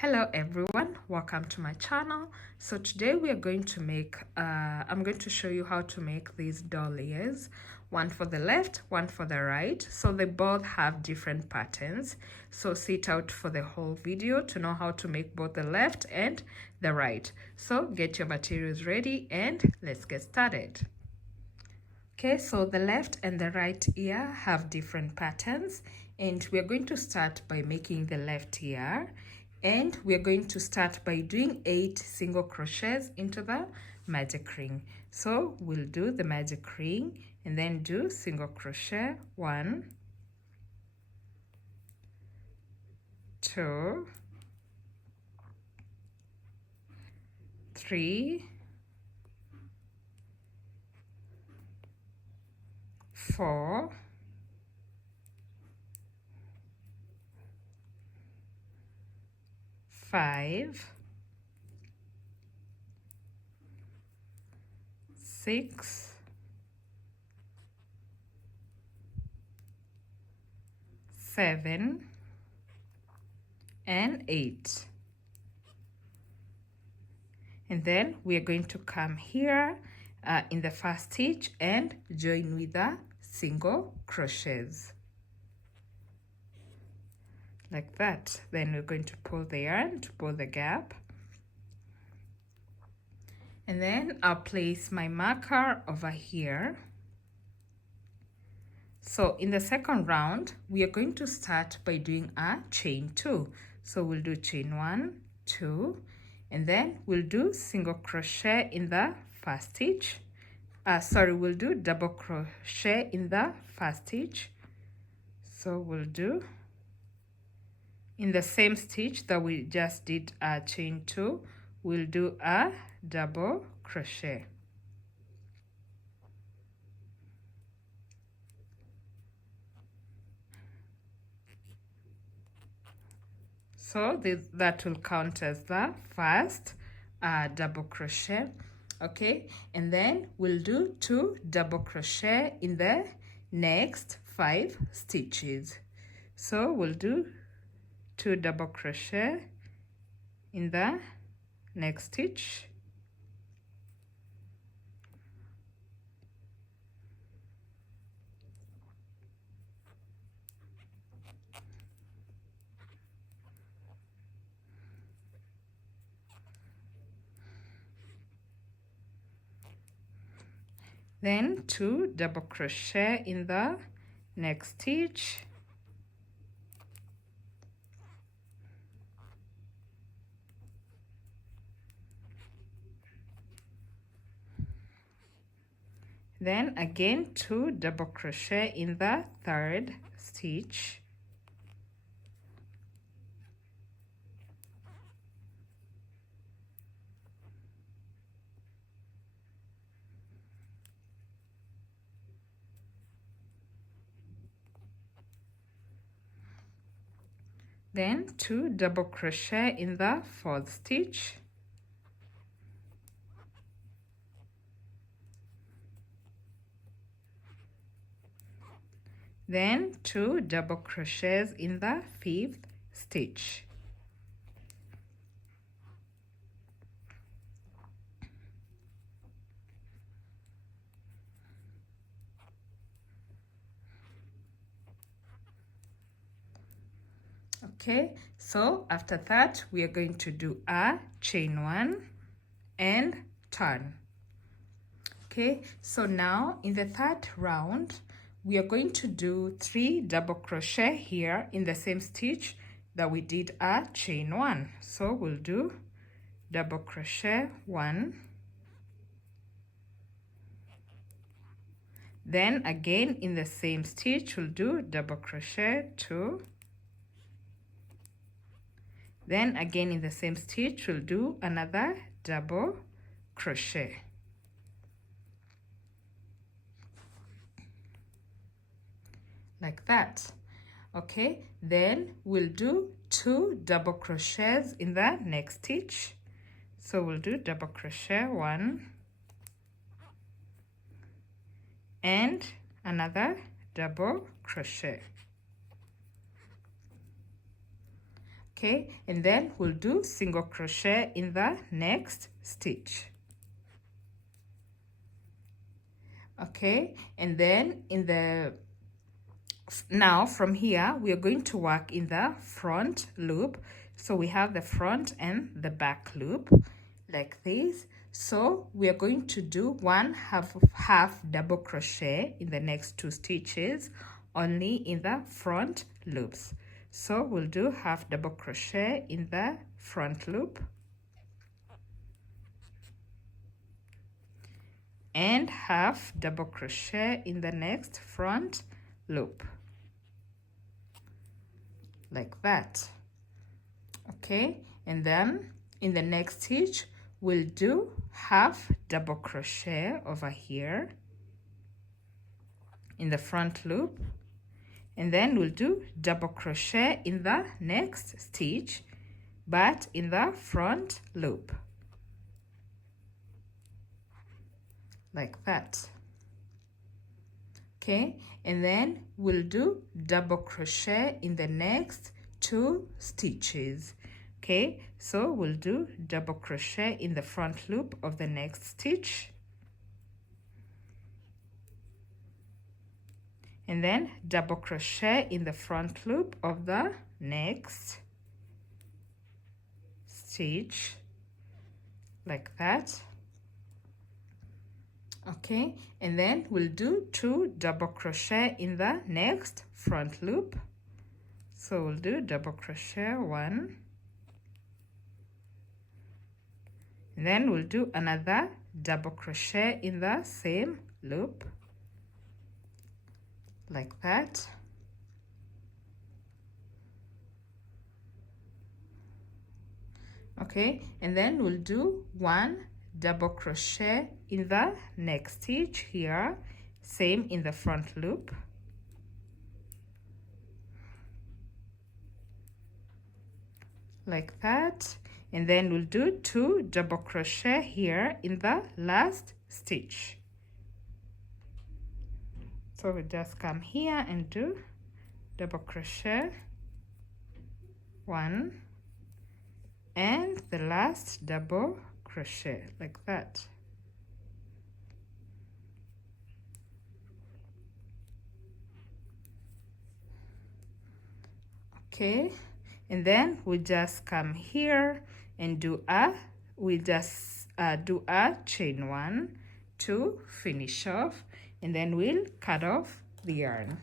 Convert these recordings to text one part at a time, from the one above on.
Hello everyone, welcome to my channel. So today we are going to make I'm going to show you how to make these doll ears, one for the left, one for the right. So they both have different patterns, so sit out for the whole video to know how to make both the left and the right. So get your materials ready and let's get started. Okay, so the left and the right ear have different patterns, and we're going to start by making the left ear, and we're going to start by doing 8 single crochets into the magic ring. So we'll do the magic ring and then do single crochet 1, 2, 3, 4, 5, 6, 7, and 8. And then we are going to come here in the first stitch and join with the single crochets like that. Then we're going to pull the yarn to pull the gap, and then I'll place my marker over here. So in the second round we are going to start by doing a chain 2. So we'll do chain 1, 2, and then we'll do single crochet in the first stitch. We'll do double crochet in the first stitch. So we'll do in the same stitch that we just did a chain 2, we'll do a double crochet. So that will count as the first double crochet. Okay, and then we'll do 2 double crochet in the next 5 stitches. So we'll do 2 double crochet in the next stitch, then 2 double crochet in the next stitch, then again 2 double crochet in the third stitch, then 2 double crochet in the fourth stitch, then 2 double crochets in the fifth stitch. Okay, so after that we are going to do a chain 1 and turn. Okay, so now in the third round we are going to do 3 double crochet here in the same stitch that we did a chain 1. So we'll do double crochet 1, then again in the same stitch we'll do double crochet 2, then again in the same stitch we'll do another double crochet. Like that. Okay, then we'll do 2 double crochets in the next stitch. So we'll do double crochet 1 and another double crochet. Okay, and then we'll do single crochet in the next stitch. Okay, and then now from here we are going to work in the front loop. So we have the front and the back loop like this. So we are going to do one half double crochet in the next 2 stitches only in the front loops. So we'll do half double crochet in the front loop and half double crochet in the next front loop like that. Okay, and then in the next stitch we'll do half double crochet over here in the front loop, and then we'll do double crochet in the next stitch but in the front loop like that. Okay, and then we'll do double crochet in the next 2 stitches. Okay, so we'll do double crochet in the front loop of the next stitch, and then double crochet in the front loop of the next stitch like that. Okay, and then we'll do 2 double crochet in the next front loop. So we'll do double crochet 1, and then we'll do another double crochet in the same loop like that. Okay, and then we'll do 1 double crochet in the next stitch here, same in the front loop. Like that, and then we'll do 2 double crochet here in the last stitch. So we just come here and do double crochet 1 and the last double crochet like that. Okay, and then we just come here and do a chain 1 to finish off, and then we'll cut off the yarn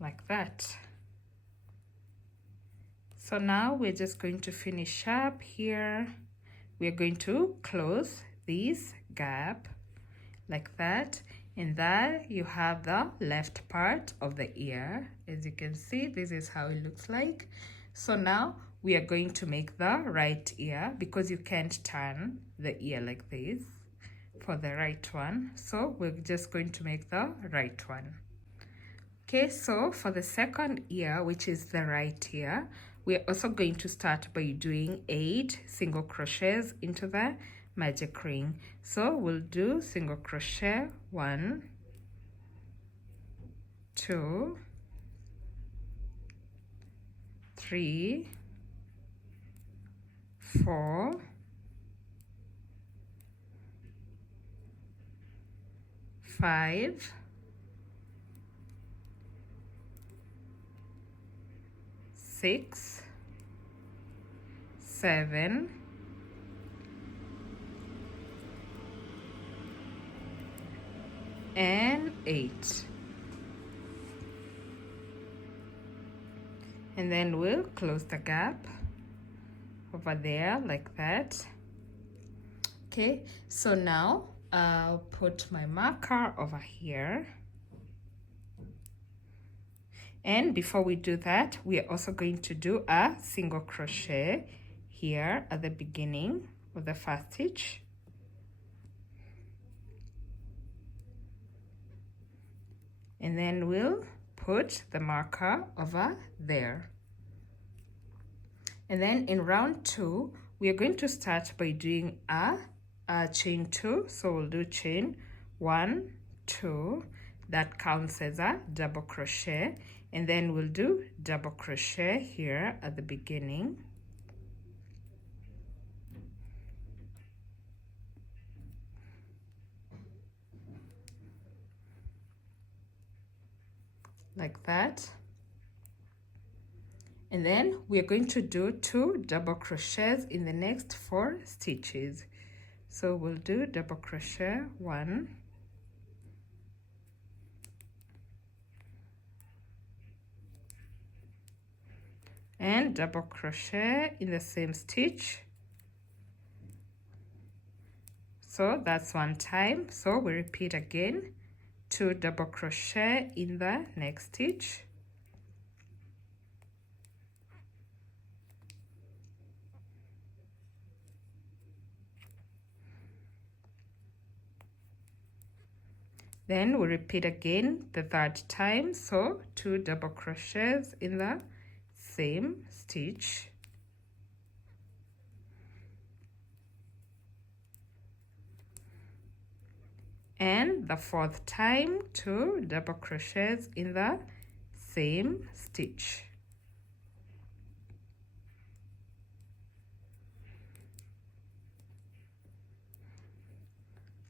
like that. So now we're just going to finish up here. We're going to close this gap like that, and there you have the left part of the ear. As you can see, this is how it looks like. So now we are going to make the right ear, because you can't turn the ear like this for the right one. So we're just going to make the right one. Okay, so for the second ear, which is the right ear, we're also going to start by doing 8 single crochets into the magic ring. So we'll do single crochet 1, 2, 3, 4, 5, 6, 7, 8, and then we'll close the gap over there like that. Okay, so now I'll put my marker over here, and before we do that, we are also going to do a single crochet here at the beginning of the first stitch. And then we'll put the marker over there. And then in round 2, we are going to start by doing a chain 2. So we'll do chain 1, 2, that counts as a double crochet, and then we'll do double crochet here at the beginning. Like that. And then we're going to do 2 double crochets in the next 4 stitches. So we'll do double crochet 1, and double crochet in the same stitch. So that's 1 time. So we repeat again, 2 double crochet in the next stitch, then we repeat again the 3rd time, so 2 double crochets in the same stitch, and the 4th time 2 double crochets in the same stitch.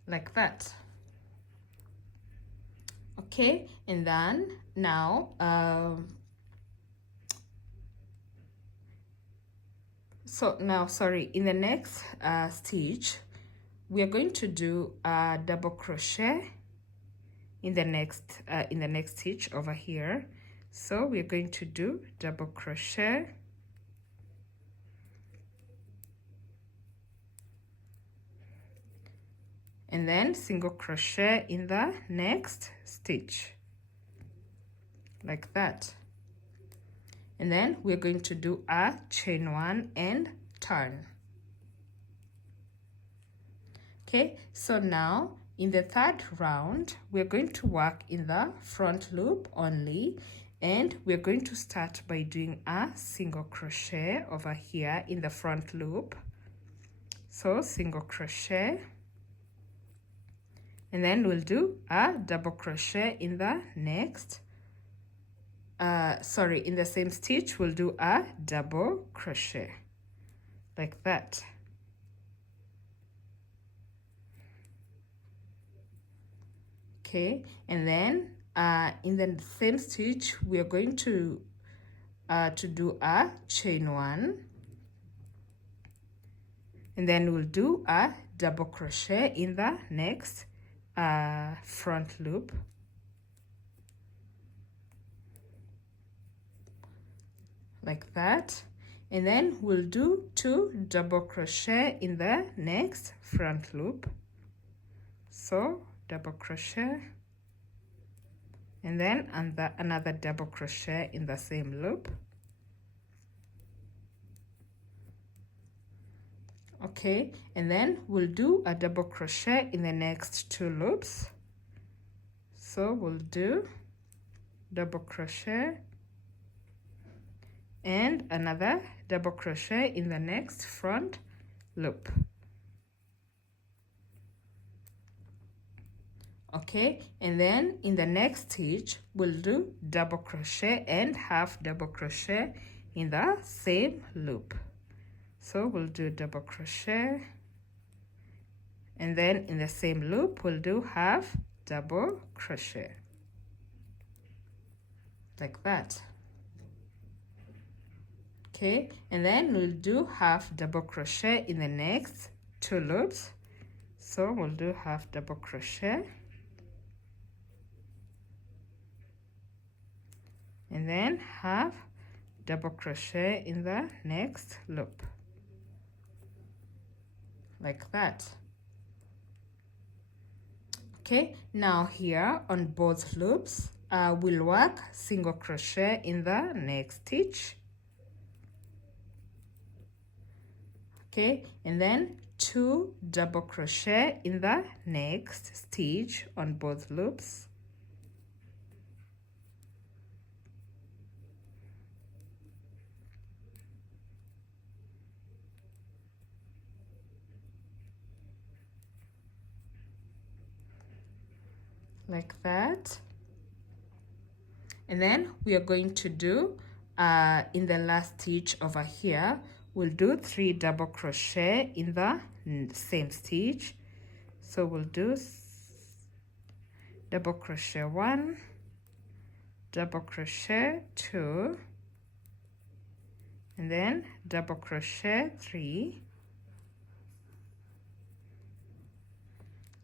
Like that. Okay, and then now in the next stitch we are going to do a double crochet in the next stitch over here. So we're going to do double crochet, and then single crochet in the next stitch, like that. And then we're going to do a chain 1 and turn. Okay, so now in the 3rd round we're going to work in the front loop only, and we're going to start by doing a single crochet over here in the front loop. So single crochet, and then we'll do a double crochet in the next in the same stitch we'll do a double crochet, like that. Okay, and then in the same stitch we are going to do a chain 1, and then we'll do a double crochet in the next front loop, like that. And then we'll do 2 double crochet in the next front loop. So double crochet, and then another double crochet in the same loop. Okay, and then we'll do a double crochet in the next 2 loops. So we'll do double crochet and another double crochet in the next front loop. Okay, and then in the next stitch we'll do double crochet and half double crochet in the same loop. So we'll do double crochet, and then in the same loop we'll do half double crochet, like that. Okay, and then we'll do half double crochet in the next 2 loops. So we'll do half double crochet, and then half double crochet in the next loop, like that. Okay, now here on both loops we'll work single crochet in the next stitch. Okay, and then 2 double crochet in the next stitch on both loops. Like that. And then we are going to do in the last stitch over here, we'll do 3 double crochet in the same stitch. So we'll do double crochet 1, double crochet 2, and then double crochet 3,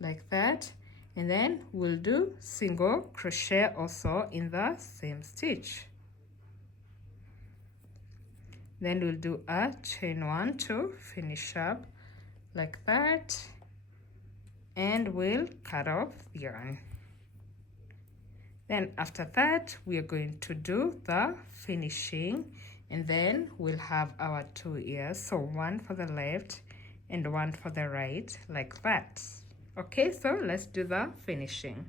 like that. And then we'll do single crochet also in the same stitch. Then we'll do a chain 1 to finish up like that, and we'll cut off the yarn. Then after that, we are going to do the finishing, and then we'll have our 2 ears, so 1 for the left and 1 for the right, like that. Okay, so let's do the finishing.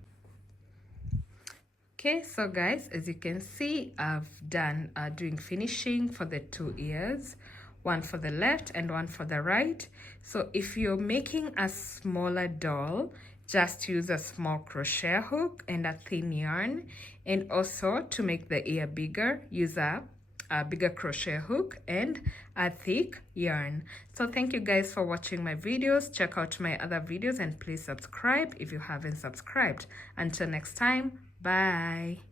Okay, so guys, as you can see, I've done doing finishing for the 2 ears, 1 for the left and 1 for the right. So if you're making a smaller doll, just use a small crochet hook and a thin yarn. And also to make the ear bigger, use a bigger crochet hook and a thick yarn. So thank you guys for watching my videos. Check out my other videos and please subscribe if you haven't subscribed. Until next time, bye.